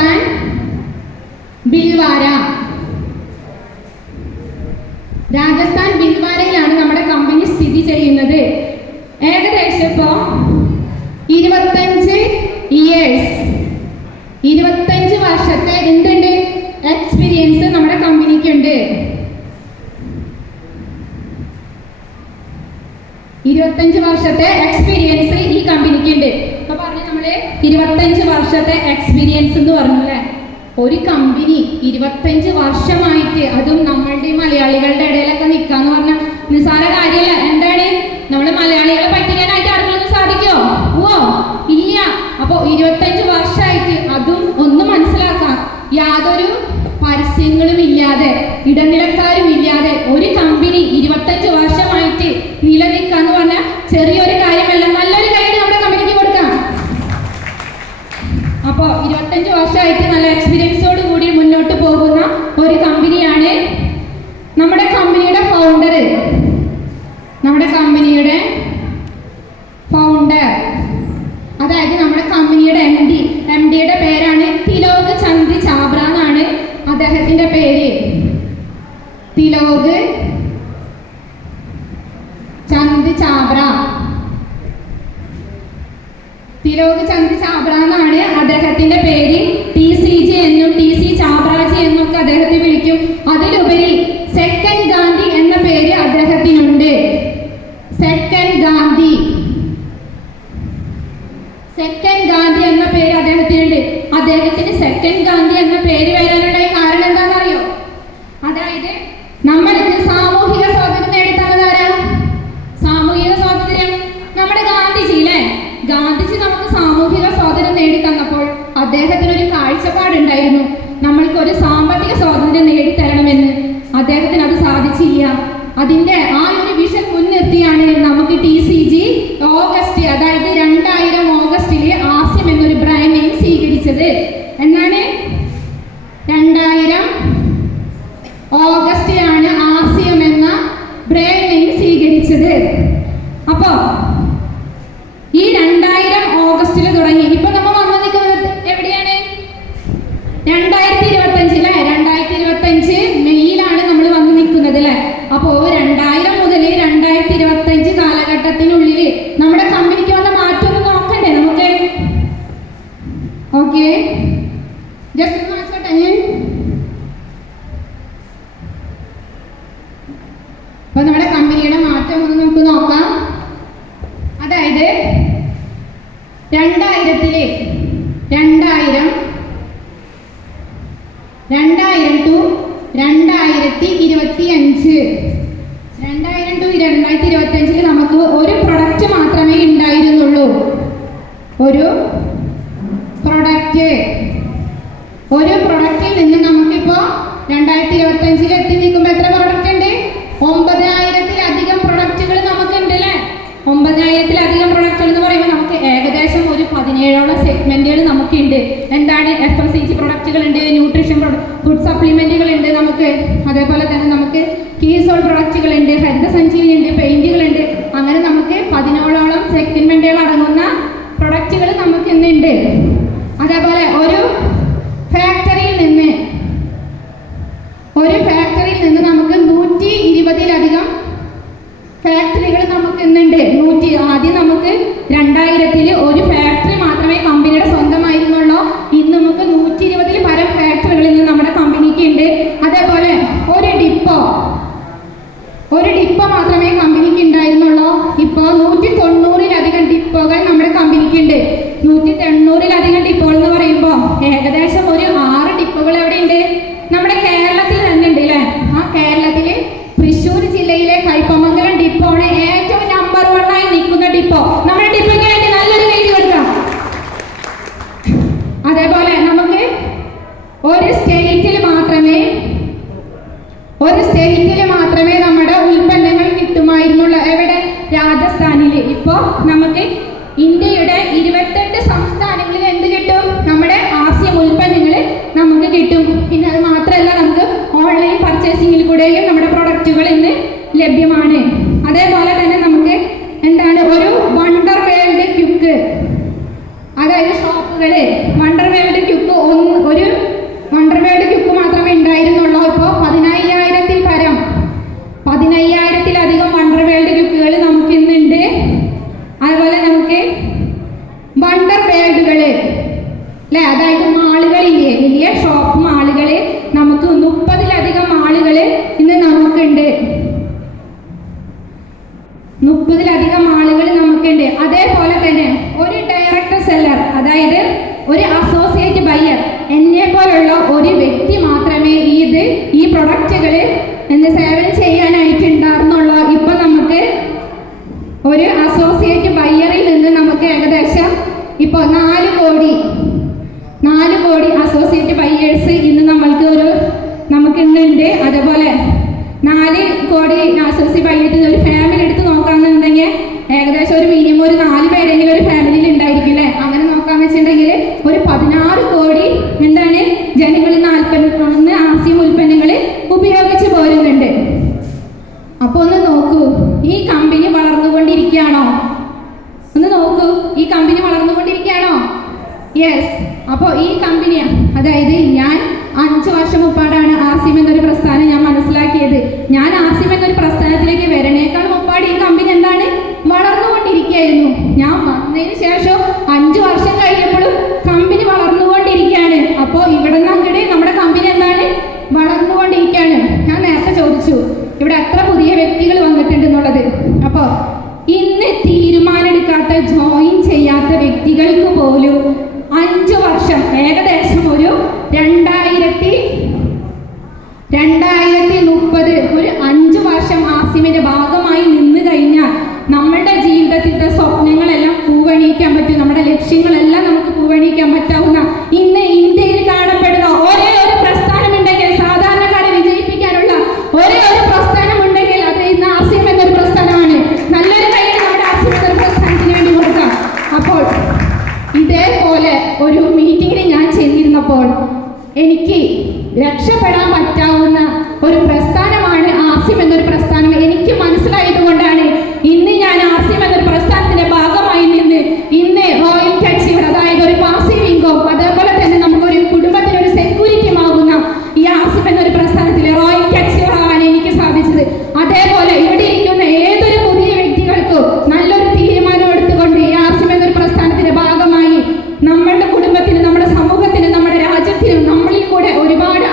രാജസ്ഥാൻ ഭിൽവാര. രാജസ്ഥാൻ ഭിൽവാരയിലാണ് നമ്മുടെ കമ്പനി സ്ഥിതി ചെയ്യുന്നത്. ഏകദേശം ഇപ്പോൾ 25 വർഷത്തെ എന്തുണ്ട് എക്സ്പീരിയൻസ് നമ്മുടെ കമ്പനിക്കുണ്ട്. 25 വർഷത്തെ എക്സ്പീരിയൻസ് ഈ കമ്പനിക്കുണ്ട്. ഇപ്പൊ പറഞ്ഞു നമ്മള് 25 വർഷത്തെ എക്സ്പീരിയൻസ് എന്ന് പറഞ്ഞു അല്ലേ. ഒരു കമ്പനി 25 വർഷമായിട്ട്, അതും നമ്മളുടെ മലയാളികളുടെ ഇടയിലൊക്കെ നിൽക്കാന്ന് പറഞ്ഞാൽ നിസ്സാര കാര്യമല്ല. എന്താണ്, നമ്മള് മലയാളികളെ പറ്റിക്കാനായിട്ട് ആർക്കും സാധിക്കുമോ? ഇല്ല. അപ്പൊ 25 വർഷമായിട്ട്, അതും ഒന്ന് മനസ്സിലാക്കാം, യാതൊരു പരസ്യങ്ങളും ഇല്ലാതെ, ഇടനിലക്കാരും ഇല്ലാതെ ഒരു കമ്പനി 25 വർഷമായിട്ട് നിലനിൽക്കാന്ന് പറഞ്ഞാൽ ചെറിയൊരു കാര്യമല്ല. നല്ലൊരു കാര്യം നമ്മുടെ കമ്പനിക്ക് കൊടുക്കാം. അപ്പോൾ 25 വർഷമായിട്ട് നല്ല എക്സ്പീരിയൻസോട് കൂടി മുന്നോട്ട് പോകുന്ന ഒരു കമ്പനിയാണ് നമ്മുടെ കമ്പനിയുടെ ഫൗണ്ടർ. അതായത് നമ്മുടെ കമ്പനിയുടെ എം ഡിയുടെ പേരാണ് തിലോക് ചന്ദ് ചാബ്ര എന്നാണ് അദ്ദേഹത്തിന്റെ പേര്. തിലോക് ചന്ദ് ചാബ്ര എന്നാണ് അദ്ദേഹത്തിന്റെ പേര്. TCG എന്നും TC ചാബ്രാജി എന്നൊക്കെ അദ്ദേഹത്തെ വിളിക്കും. അതിലുപരി സെക്കൻഡ് ഗാന്ധി എന്ന പേര് അദ്ദേഹത്തിനുണ്ട്. സെക്കൻഡ് ഗാന്ധി എന്ന പേര് അദ്ദേഹത്തിനുണ്ട്. അദ്ദേഹത്തിന് സെക്കൻഡ് ഗാന്ധി എന്ന പേര് വരാനുണ്ടായ കാരണം എന്താണെന്നറിയോ? അതായത് നമ്മൾക്ക് സാമൂഹിക സ്വാതന്ത്ര്യം നേടിത്തന്നതാരാ? സാമൂഹിക സ്വാതന്ത്ര്യം നമ്മുടെ ഗാന്ധിജി അല്ലേ. ഗാന്ധിജി നമുക്ക് സാമൂഹിക സ്വാതന്ത്ര്യം നേടിത്തന്നപ്പോൾ അദ്ദേഹത്തിനൊരു കാഴ്ചപ്പാടുണ്ടായിരുന്നു, നമ്മൾക്കൊരു സാമ്പത്തിക സ്വാതന്ത്ര്യം നേടിത്തരണമെന്ന്. അദ്ദേഹത്തിന് അത് സാധിച്ചില്ല. അതിന്റെ ആ ഒരു വിഷൻ മുൻനിർത്തിയാണ് നമുക്ക് TCG ഓഗസ്റ്റ്, അതായത് 2000 ഓഗസ്റ്റില് ആസ്യം എന്നൊരു ബ്രാൻഡ് നെയിം സ്വീകരിച്ചത്. എന്നാണ് 2000 ഓഗസ്റ്റിലാണ് ആസ്യം എന്ന ബ്രാൻഡ് നെയിം സ്വീകരിച്ചത്. അപ്പോ ഈ 2000 ഓഗസ്റ്റിൽ തുടങ്ങി. ഇപ്പൊ നമ്മൾ വന്നു നിൽക്കുന്നത് എവിടെയാണ്? 2025 അല്ലെ. 2025 മെയ്യിലാണ് നമ്മൾ വന്നു നിൽക്കുന്നത് അല്ലെ. അപ്പോ 2000 മുതൽ 2025 കാലഘട്ടത്തിനുള്ളിൽ നമ്മുടെ കമ്പനിക്ക് വന്ന മാറ്റം ഒന്ന് നോക്കണ്ടേ നമുക്ക്? ഓക്കെ, ജസ്റ്റ് നോക്കട്ടെ ഞാൻ. അപ്പൊ നമ്മുടെ കമ്പനിയുടെ മാറ്റം ഒന്ന് നമുക്ക് നോക്കാം. അതായത് 2000 to 2025 നമുക്ക് ഒരു പ്രൊഡക്റ്റ് മാത്രമേ ഉണ്ടായിരുന്നുള്ളൂ. ഒരു പ്രൊഡക്റ്റിൽ നിന്ന് നമുക്കിപ്പോ 2025 എത്തി നിൽക്കുമ്പോൾ എത്ര പ്രൊഡക്റ്റ് ഉണ്ട്? 9000-ലധികം പ്രൊഡക്റ്റുകൾ നമുക്കുണ്ട് അല്ലേ. 9000-ലധികം പ്രൊഡക്റ്റുകൾ എന്ന് പറയുമ്പോൾ നമുക്ക് ഏകദേശം ഒരു 17ഓളം സെഗ്മെന്റുകൾ നമുക്കുണ്ട്. എന്താണ്? FMCG പ്രൊഡക്റ്റുകൾ ഉണ്ട്, ന്യൂട്രീഷൻ ഫുഡ് സപ്ലിമെന്റുകൾ ഉണ്ട് നമുക്ക്. അതേപോലെ തന്നെ നമുക്ക് കീസോൾ പ്രൊഡക്റ്റുകൾ ഉണ്ട്, ഹരിതസഞ്ജീവനി ഉണ്ട്, പെയിന്റുകൾ ഉണ്ട്. അങ്ങനെ നമുക്ക് 17ഓളം സെഗ്മെന്റുകൾ അടങ്ങുന്ന പ്രൊഡക്റ്റുകൾ നമുക്ക് ഇന്നുണ്ട്. അതേപോലെ ഒരു ഫാക്ടറിയിൽ നിന്ന് നമുക്ക് 120-ലധികം ഫാക്ടറികൾ നമുക്ക് ഇന്നുണ്ട്. ആദ്യം നമുക്ക് 2000-ൽ ഒരു ഫാക്ടറി മാത്രമേ കമ്പനിയുടെ സ്വന്തമായിരുന്നുള്ളൂ. ഇന്ന് നമുക്ക് 120-ൽ പരം ഫാക്ടറികൾ ഇന്ന് നമ്മുടെ കമ്പനിക്ക് ഉണ്ട്. അതേപോലെ ഒരു ഡിപ്പോ മാത്രമേ കമ്പനിക്ക് ഉണ്ടായിരുന്നുള്ളൂ. ഇപ്പോൾ 190-ലധികം ഡിപ്പോകൾ നമ്മുടെ കമ്പനിക്ക് ഉണ്ട്. 190-ലധികം ഡിപ്പോകൾ എന്ന് പറയുമ്പോൾ ഏകദേശം ഒരു 6 ഡിപ്പോകൾ എവിടെയുണ്ട്? നമ്മുടെ കേരളത്തിൽ തന്നെ ഉണ്ട് അല്ലേ. ആ കേരളത്തില് തൃശ്ശൂർ ജില്ലയിലെ കയ്പമംഗലം ഡിപ്പോ ആണ് ഏറ്റവും നമ്പർ 1 നിൽക്കുന്ന ഡിപ്പോ. നമ്മുടെ ഡിപ്പോയ്ക്ക് വേണ്ടി നല്ലൊരു കൈ കൊടുക്കാം. അതേപോലെ നമുക്ക് ഒരു സ്റ്റേറ്റിൽ മാത്രമേ നമ്മുടെ ഉൽപ്പന്നങ്ങൾ കിട്ടുമായിരുന്നുള്ളൂ. എവിടെ? രാജസ്ഥാനിൽ. ഇപ്പോ നമുക്ക് ഇന്ത്യയുടെ 28 സംസ്ഥാനങ്ങളിൽ എന്ത് കിട്ടും? നമ്മുടെ ആസ്യം ഉൽപ്പന്നങ്ങൾ നമുക്ക് കിട്ടും. പിന്നെ അത് മാത്രമല്ല, നമുക്ക് ഓൺലൈൻ പർച്ചേസിംഗിൽ കൂടെയും നമ്മുടെ പ്രൊഡക്റ്റുകൾ ഇന്ന് ലഭ്യമാണ്. അതേപോലെ തന്നെ നമുക്ക് എന്താണ് ഒരു വണ്ടർ വേൾഡ് ക്യുക്ക്, അതായത് ഷോപ്പുകള് വണ്ടർ വേൾഡ് ക്യുക്ക് ഒരു പ്രൊഡക്റ്റുകൾ സേവനം ചെയ്യാനായിട്ടുണ്ടായിരുന്നുള്ളൂ. ഇപ്പൊ നമുക്ക് ഒരു അസോസിയേറ്റ് ബയ്യറിൽ നിന്ന് നമുക്ക് ഏകദേശം ഇപ്പോൾ 4 കോടി അസോസിയേറ്റ് ബയ്യേഴ്സ് ഇന്ന് നമുക്ക് ഇന്നുണ്ട്. അതേപോലെ 4 കോടി അസോസിയേറ്റ് ബയ്യേഴ്സ് ഒരു ഫാമിലി എടുത്ത് നോക്കാന്നുണ്ടെങ്കിൽ ഏകദേശം ഒരു മിനിമം ഒരു 4 പേരെങ്കിലും ഒരു ഫാമിലിയിൽ ഉണ്ടായിരിക്കും അല്ലേ. അങ്ങനെ നോക്കാന്ന് വെച്ചിട്ടുണ്ടെങ്കിൽ ഒരു 16 കോടി എന്താണ് ജനങ്ങൾ 41 ആർസിഎം ഉൽപ്പന്നങ്ങൾ ഉപയോഗിച്ച് പോരുന്നുണ്ട്. അപ്പൊ ഒന്ന് നോക്കൂ, ഈ കമ്പനി വളർന്നുകൊണ്ടിരിക്കുകയാണോ? ഒന്ന് നോക്കൂ, ഈ കമ്പനി വളർന്നുകൊണ്ടിരിക്കുകയാണോ? യെസ്. അപ്പോൾ ഈ കമ്പനി, അതായത് ഞാൻ 5 വർഷം മുമ്പാടാണ് ആർസിഎം എന്നൊരു പ്രസ്ഥാനം ഞാൻ മനസ്സിലാക്കിയത്. ഞാൻ ആർസിഎം എന്നൊരു പ്രസ്ഥാനത്തിലേക്ക് വരണേക്കാൾ മുമ്പാട് ഈ കമ്പനി എന്താണ് വളർന്നുകൊണ്ടിരിക്കുകയായിരുന്നു. ഞാൻ വന്നതിന് ശേഷം 5 വർഷം കഴിഞ്ഞപ്പോഴും കമ്പനി വളർന്നുകൊണ്ടിരിക്കുകയാണ്. അപ്പോൾ ഇവിടെ നിന്ന് അങ്ങോട്ട് നമ്മുടെ കമ്പനി എന്താണ് വളർന്നുകൊണ്ടിരിക്കുകയാണ്. ഞാൻ നേരത്തെ ചോദിച്ചു ഇവിടെ എത്ര പുതിയ വ്യക്തികൾ വന്നിട്ടുണ്ട് എന്നുള്ളത്. അപ്പോൾ ഇന്ന് തീരുമാനമെടുക്കാത്ത ജോയിൻ ചെയ്യാത്ത വ്യക്തികൾക്ക് പോലും 5 വർഷം ഏകദേശം ഒരു 2030 ഒരു 5 വർഷം ആർസിഎമ്മിന്റെ ഭാഗമായി നിന്ന് കഴിഞ്ഞാൽ നമ്മളുടെ ജീവിതത്തിലെ സ്വപ്നങ്ങളെല്ലാം പൂവണിയിക്കാൻ പറ്റും. നമ്മുടെ ലക്ഷ്യങ്ങളെല്ലാം നമുക്ക് പൂവണിയിക്കാൻ പറ്റാവുന്ന ഇന്ന് ഇന്ത്യയിൽ കാണപ്പെടുന്ന ഒരേ ഒരു പ്രസ്ഥാനമുണ്ടെങ്കിൽ, സാധാരണക്കാരെ വിജയിപ്പിക്കാനുള്ള ഒരേ ഒരു പ്രസ്ഥാനമുണ്ടെങ്കിൽ അത് ഇന്ന് ആർസിഎം എന്നൊരു പ്രസ്ഥാനമാണ്. നല്ലൊരു കൈയ്യടി നമ്മുടെ ആർസിഎം എന്നൊരു പ്രസ്ഥാനത്തിന് വേണ്ടി കൊടുക്കാം. അപ്പോൾ ഇതേപോലെ ഒരു മീറ്റിങ്ങിന് ഞാൻ ചെന്നിരുന്നപ്പോൾ എനിക്ക് രക്ഷപ്പെടാൻ പറ്റാവുന്ന ഒരു പ്രസ്ഥാനമാണ് ആർസിഎം എന്നൊരു പ്രസ്ഥാനം. എനിക്ക് മനസ്സിലായത് കൊണ്ടാണ് ഇന്ന് ഞാൻ ആർസിഎം എന്നൊരു പ്രസ്ഥാനത്തിന്റെ ഭാഗമായി നിന്ന് ഇന്ന് റോയൽ ടാക്സികൾ, അതായത് ഒരു പാസീവ് ഇൻകം, അതേപോലെ തന്നെ നമുക്കൊരു കുടുംബത്തിന് ഒരു സെക്യൂരിറ്റി ആകുന്ന ഈ ആർസിഎം എന്നൊരു പ്രസ്ഥാനത്തിലെ റോയൽ ടാക്സികളാവാൻ എനിക്ക് സാധിച്ചത്. അതേപോലെ ഇവിടെ ഇരിക്കുന്ന ഏതൊരു പുതിയ വ്യക്തികൾക്കും നല്ലൊരു തീരുമാനം എടുത്തുകൊണ്ട് ഈ ആർസിഎം എന്നൊരു പ്രസ്ഥാനത്തിന്റെ ഭാഗമായി നമ്മളുടെ കുടുംബത്തിന്, നമ്മുടെ സമൂഹത്തിന്, നമ്മുടെ രാജ്യത്തിനും നമ്മളിൽ കൂടെ ഒരുപാട്